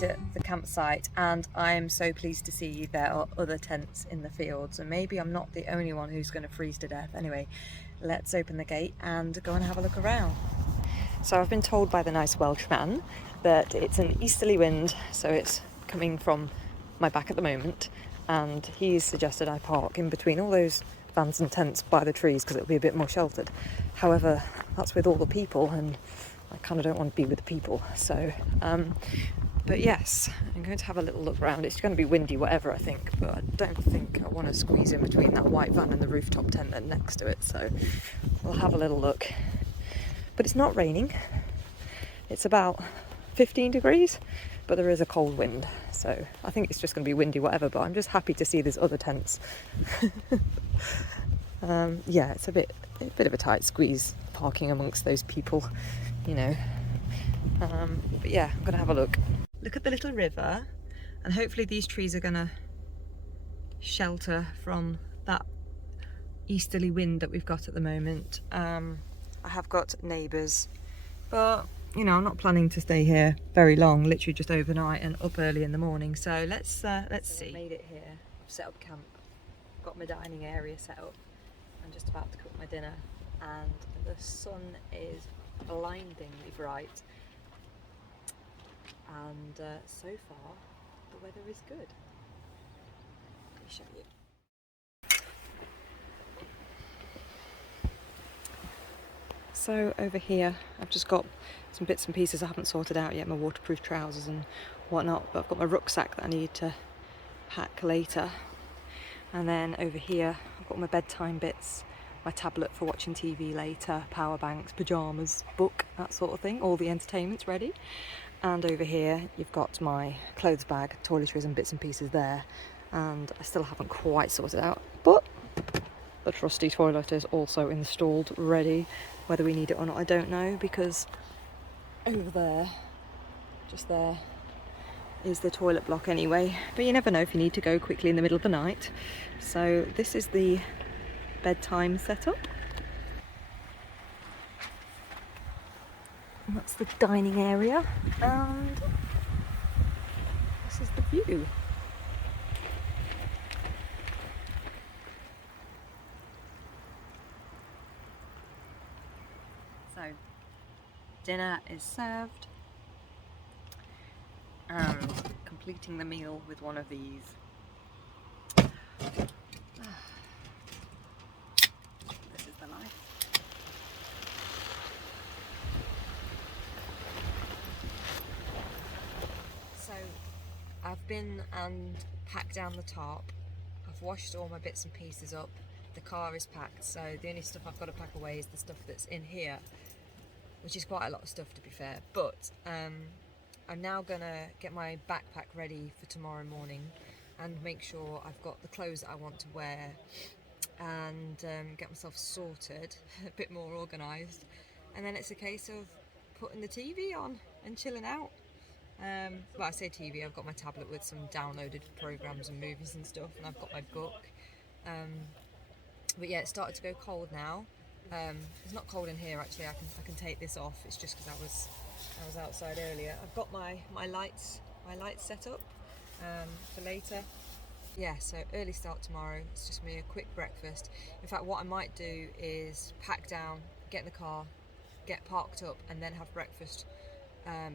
At the campsite, and I'm so pleased to see there are other tents in the fields, and maybe I'm not the only one who's going to freeze to death. Anyway, let's open the gate and go and have a look around. So I've been told by the nice Welshman that it's an easterly wind, so it's coming from my back at the moment, and he's suggested I park in between all those vans and tents by the trees because it'll be a bit more sheltered. However, that's with all the people, and I kind of don't want to be with the people, so but yes, I'm going to have a little look around. It's going to be windy, whatever, I think, but I don't think I want to squeeze in between that white van and the rooftop tent and next to it, so we'll have a little look. But it's not raining. It's about 15 degrees, but there is a cold wind, so I think it's just going to be windy, whatever, but I'm just happy to see there's other tents. Yeah, it's a bit of a tight squeeze parking amongst those people, you know. But yeah, I'm going to have a look. Look at the little river, and hopefully these trees are going to shelter from that easterly wind that we've got at the moment. I have got neighbours, but you know, I'm not planning to stay here very long, literally just overnight and up early in the morning, so let's see. I've made it here. I've set up camp, got my dining area set up. I'm just about to cook my dinner, and the sun is blindingly bright. And so far the weather is good. Let me show you. So over here I've just got some bits and pieces I haven't sorted out yet, my waterproof trousers and whatnot, but I've got my rucksack that I need to pack later. And then over here I've got my bedtime bits, my tablet for watching TV later, power banks, pyjamas, book, that sort of thing, all the entertainment's ready. And over here you've got my clothes bag, toiletries and bits and pieces there, and I still haven't quite sorted out, but the trusty toilet is also installed, ready. Whether we need it or not I don't know, because over there, just there, is the toilet block anyway, but you never know if you need to go quickly in the middle of the night. So this is the bedtime setup. And that's the dining area, and this is the view. So, dinner is served, and completing the meal with one of these. This is the life. So I've been and packed down the tarp. I've washed all my bits and pieces up. The car is packed, so the only stuff I've got to pack away is the stuff that's in here, which is quite a lot of stuff to be fair. But I'm now gonna get my backpack ready for tomorrow morning and make sure I've got the clothes that I want to wear, and get myself sorted, a bit more organised, and then it's a case of putting the TV on and chilling out. Well, I say TV, I've got my tablet with some downloaded programs and movies and stuff, and I've got my book. But yeah, it's started to go cold now. It's not cold in here actually. I can take this off. It's just because I was outside earlier. I've got my lights set up for later. Yeah, so early start tomorrow. It's just me a quick breakfast. In fact, what I might do is pack down, get in the car, get parked up, and then have breakfast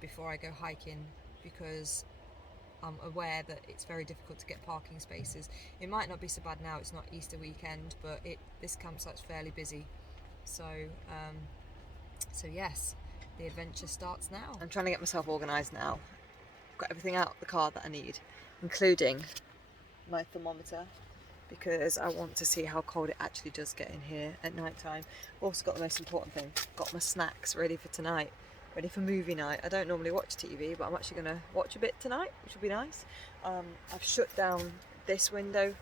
before I go hiking, because I'm aware that it's very difficult to get parking spaces. It might not be so bad now, it's not Easter weekend, but this campsite's fairly busy. So yes, the adventure starts now. I'm trying to get myself organised now. I've got everything out of the car that I need, including my thermometer, because I want to see how cold it actually does get in here at night time. I've also got the most important thing, got my snacks ready for tonight. Ready for movie night. I don't normally watch TV, but I'm actually going to watch a bit tonight, which will be nice. I've shut down this window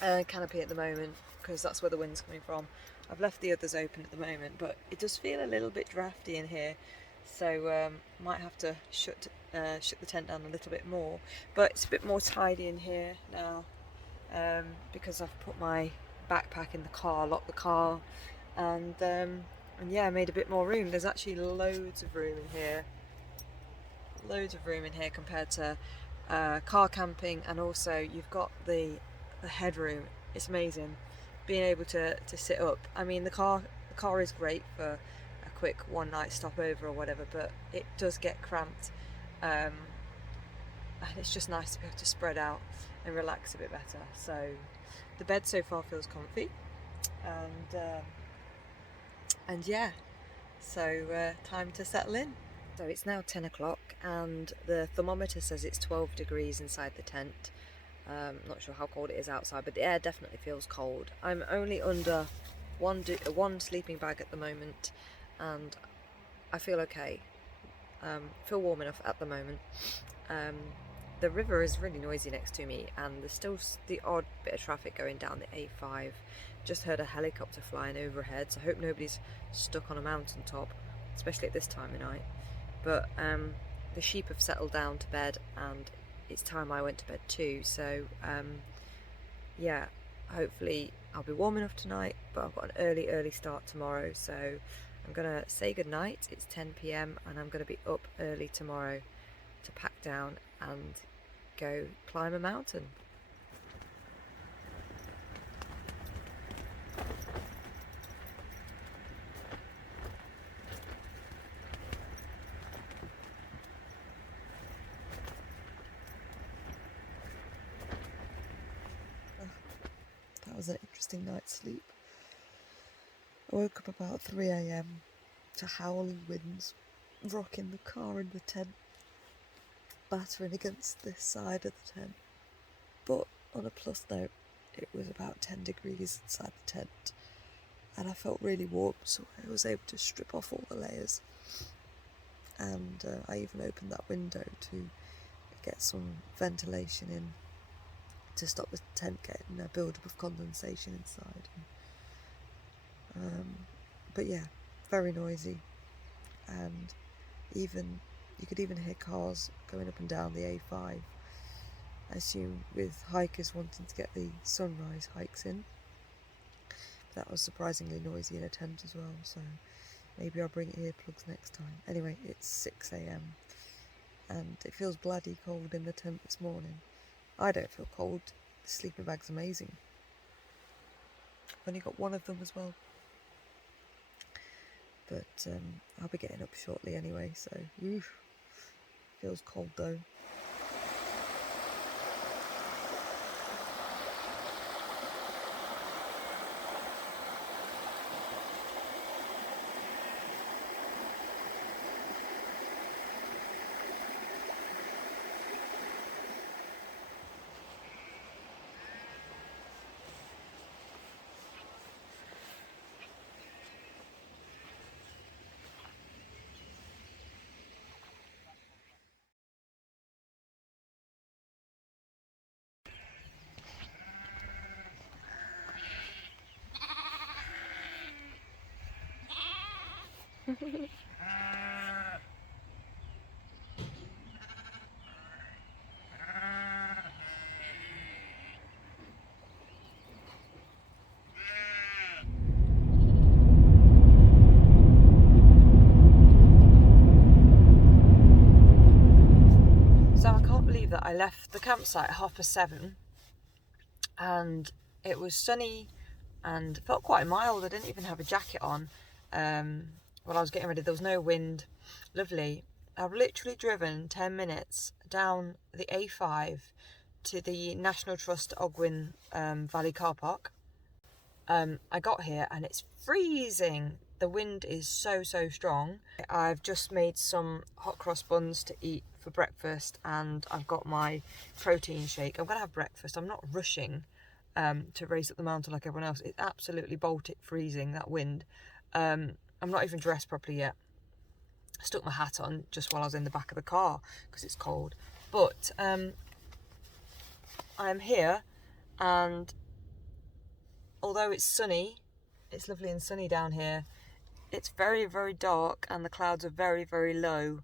canopy at the moment because that's where the wind's coming from. I've left the others open at the moment, but it does feel a little bit drafty in here, so might have to shut the tent down a little bit more. But it's a bit more tidy in here now because I've put my backpack in the car, locked the car, and yeah, made a bit more room. There's actually loads of room in here. Loads of room in here compared to car camping, and also you've got the headroom. It's amazing being able to sit up. I mean, the car is great for a quick one night stopover or whatever, but it does get cramped, and it's just nice to be able to spread out and relax a bit better. So the bed so far feels comfy, and yeah, so time to settle in. So it's now 10 o'clock and the thermometer says it's 12 degrees inside the tent. Not sure how cold it is outside, but the air definitely feels cold. I'm only under one sleeping bag at the moment, and I feel okay. Feel warm enough at the moment. The river is really noisy next to me, and there's still the odd bit of traffic going down the A5. Just heard a helicopter flying overhead, so I hope nobody's stuck on a mountaintop, especially at this time of night. But the sheep have settled down to bed, and it's time I went to bed too. So yeah, hopefully I'll be warm enough tonight, but I've got an early start tomorrow, so I'm gonna say goodnight. It's 10 p.m. and I'm gonna be up early tomorrow to pack down and go climb a mountain. That was an interesting night's sleep. I woke up about 3 a.m. to howling winds, rocking the car and the tent, battering against this side of the tent. But on a plus note, it was about 10 degrees inside the tent, and I felt really warm, so I was able to strip off all the layers. And I even opened that window to get some ventilation in, to stop the tent getting a build-up of condensation inside. But yeah, very noisy, and even you could even hear cars going up and down the A5. I assume with hikers wanting to get the sunrise hikes in. But that was surprisingly noisy in a tent as well, so maybe I'll bring earplugs next time. Anyway, it's 6 a.m. and it feels bloody cold in the tent this morning. I don't feel cold. The sleeping bag's amazing. I've only got one of them as well. But I'll be getting up shortly anyway, so feels cold though. So I can't believe that I left the campsite at 7:30 and it was sunny and felt quite mild. I didn't even have a jacket on while I was getting ready. There was no wind. Lovely. I've literally driven 10 minutes down the A5 to the National Trust Ogwen Valley car park. I got here and it's freezing. The wind is so strong. I've just made some hot cross buns to eat for breakfast, and I've got my protein shake. I'm gonna have breakfast. I'm not rushing to race up the mountain like everyone else. It's absolutely Baltic freezing, that wind. I'm not even dressed properly yet. I stuck my hat on just while I was in the back of the car because it's cold. But I'm here and although it's sunny, it's lovely and sunny down here, it's very, very dark and the clouds are very, very low.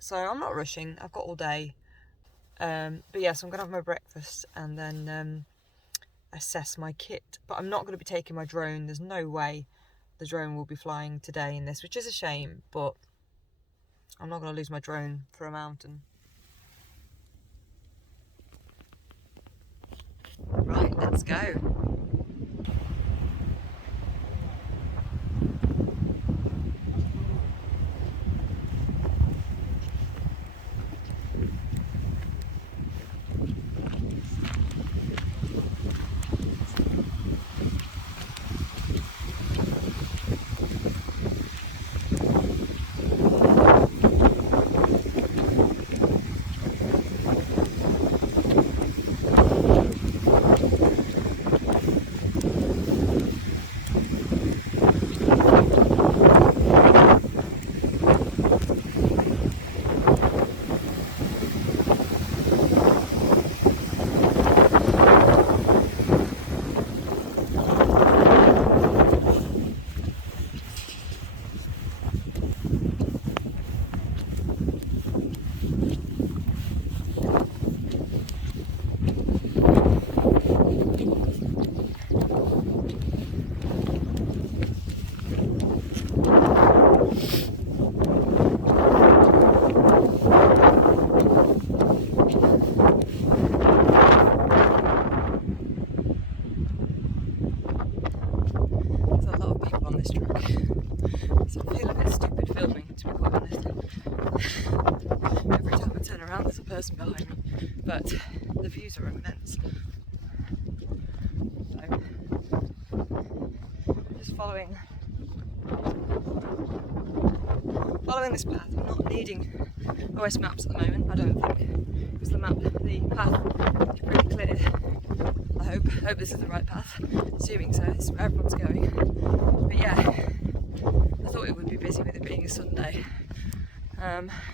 So I'm not rushing, I've got all day. But yes, I'm going to have my breakfast and then assess my kit. But I'm not going to be taking my drone. There's no way the drone will be flying today in this, which is a shame, but I'm not going to lose my drone for a mountain. Right, let's go. Person behind me, but the views are immense. So, just following this path. I'm not needing OS maps at the moment, I don't think, because the path is pretty clear. I hope this is the right path. Assuming so, it's where everyone's going. But yeah, I thought it would be busy with it being a Sunday,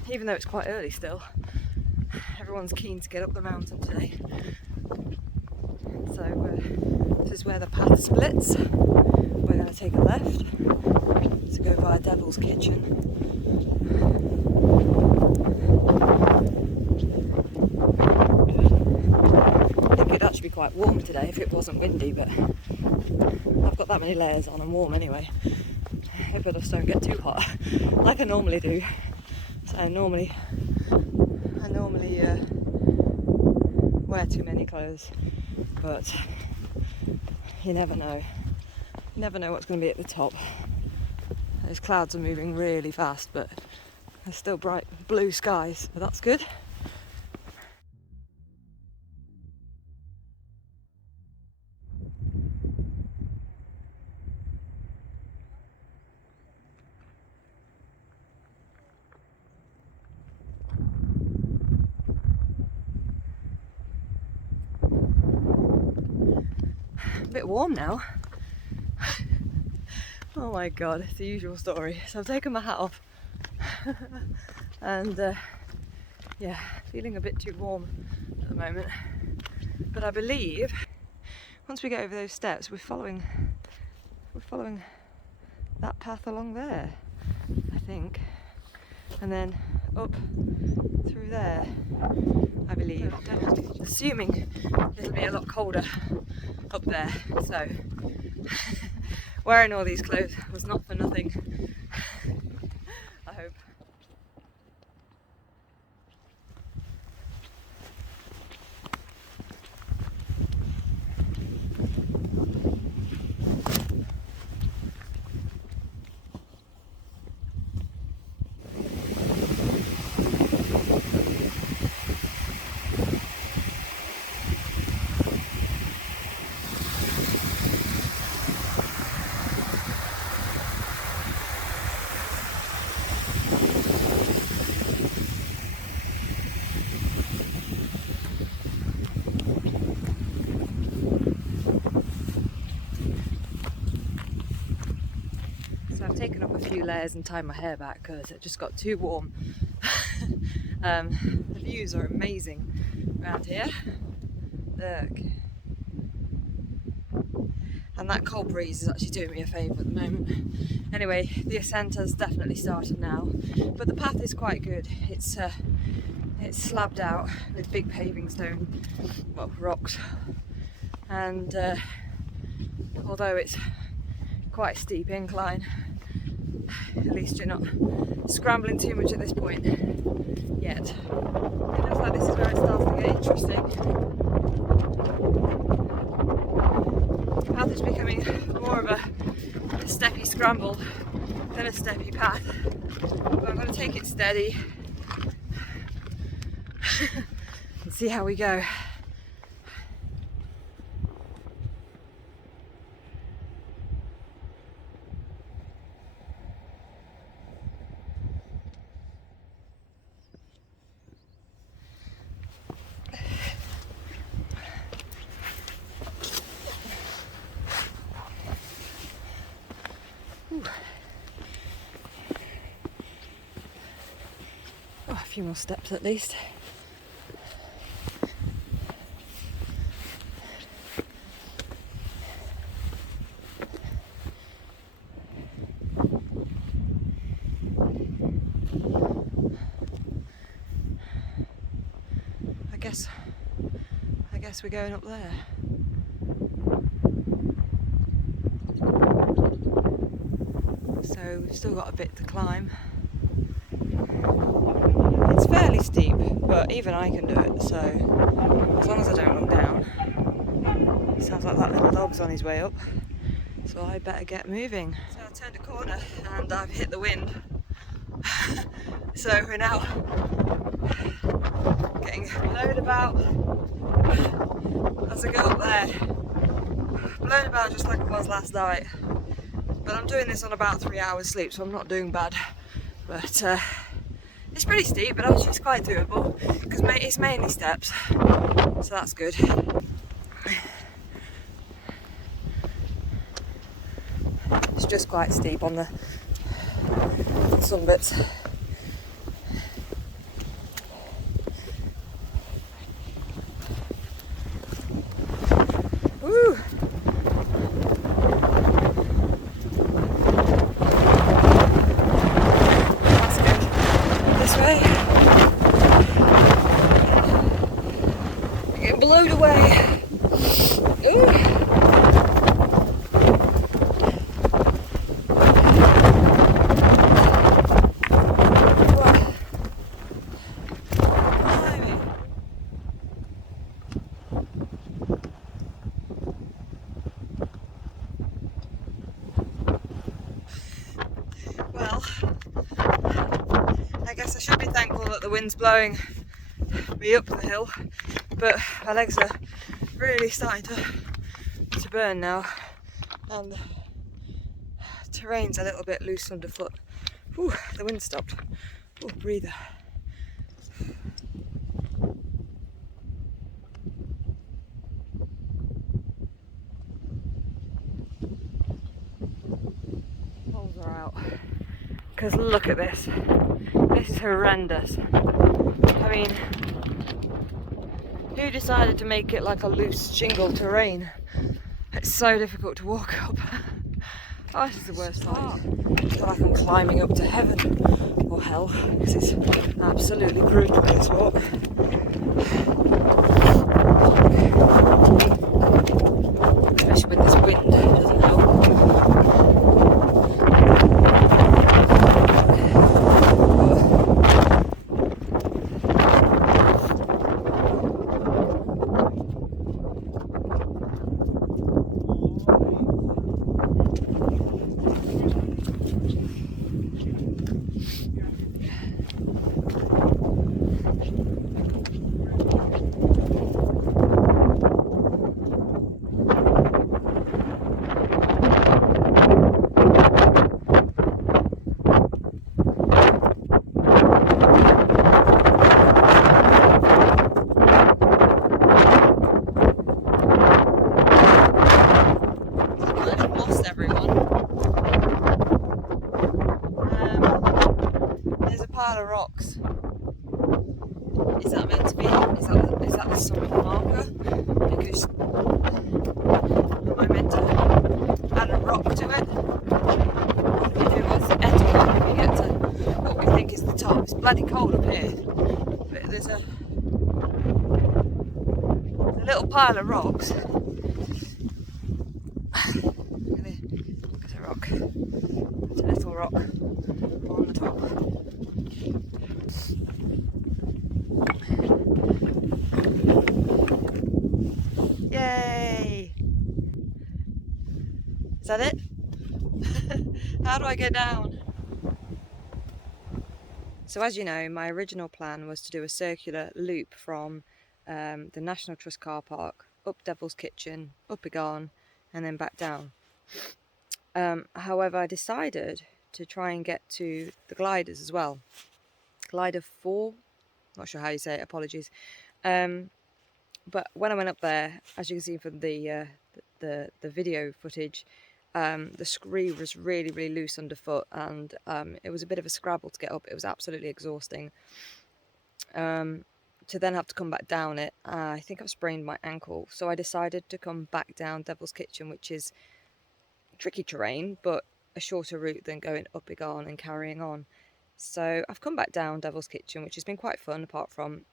even though it's quite early still. Everyone's keen to get up the mountain today. So this is where the path splits. We're going to take a left to go via Devil's Kitchen. I think it'd actually be quite warm today if it wasn't windy, but I've got that many layers on and warm anyway. Hope I just don't get too hot, like I normally do. So I normally wear too many clothes, but you never know. You never know what's going to be at the top. Those clouds are moving really fast, but there's still bright blue skies, so that's good. A bit warm now. Oh my god, it's the usual story. So I've taken my hat off and yeah, feeling a bit too warm at the moment. But I believe once we get over those steps, we're following that path along there, I think, and then up through there, I believe. Assuming it'll be a lot colder up there, so wearing all these clothes was not for nothing. I hope. Taken up a few layers and tied my hair back because it just got too warm. The views are amazing around here. Look. and that cold breeze is actually doing me a favour at the moment. Anyway, the ascent has definitely started now, but the path is quite good. It's slabbed out with big paving stone, well, rocks, and although it's quite a steep incline, at least you're not scrambling too much at this point yet. It looks like this is where it starts to get interesting. The path is becoming more of a steppy scramble than a steppy path, but I'm going to take it steady and see how we go. Oh, a few more steps at least. I guess we're going up there. So we've still got a bit to climb. It's fairly steep, but even I can do it, so as long as I don't look down. It sounds like that little dog's on his way up, so I better get moving. So I turned a corner and I've hit the wind. So we're now getting blown about as I go up there. Blown about just like it was last night. But I'm doing this on about 3 hours sleep, so I'm not doing bad. But it's pretty steep, but actually it's quite doable because it's mainly steps, so that's good. It's just quite steep on some bits. Woo! That's good. This way. Getting blown away. Ooh. I guess I should be thankful that the wind's blowing me up the hill, but my legs are really starting to burn now, and the terrain's a little bit loose underfoot. Ooh, the wind stopped. Ooh, breather. Poles are out. Because look at this. This is horrendous. I mean, who decided to make it like a loose shingle terrain? It's so difficult to walk up. Oh, this is the worst part. I feel like I'm climbing up to heaven or hell, because it's absolutely brutal this walk. Especially with this wind, it doesn't help. bloody cold up here. But there's a little pile of rocks. Look at a rock. There's a little rock on the top. Yay! Is that it? How do I get down? So as you know, my original plan was to do a circular loop from the National Trust car park, up Devil's Kitchen, up a Garn, and then back down. However, I decided to try and get to the gliders as well. Glyder Fawr, not sure how you say it, apologies. But when I went up there, as you can see from the video footage, the scree was really loose underfoot, and it was a bit of a scrabble to get up. It was absolutely exhausting. To then have to come back down it, I think I've sprained my ankle, so I decided to come back down Devil's Kitchen, which is tricky terrain but a shorter route than going up a Garn and carrying on. So I've come back down Devil's Kitchen, which has been quite fun, apart from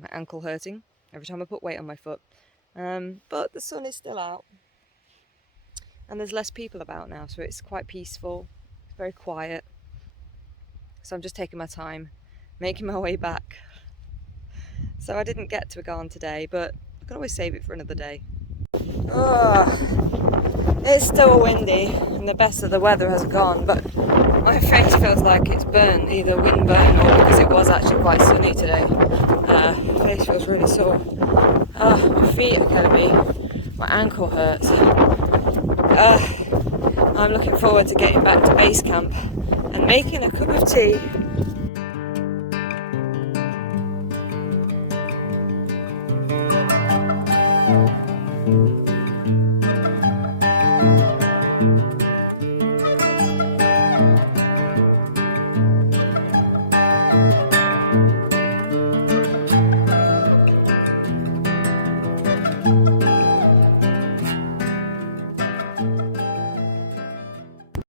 my ankle hurting every time I put weight on my foot. But the sun is still out and there's less people about now, so it's quite peaceful, it's very quiet. So I'm just taking my time, making my way back. So I didn't get to a Garn today, but I can always save it for another day. It's still windy and the best of the weather has gone, but my face feels like it's burnt, either wind burn or because it was actually quite sunny today. My face feels really sore. My feet are killing me. My ankle hurts. I'm looking forward to getting back to base camp and making a cup of tea.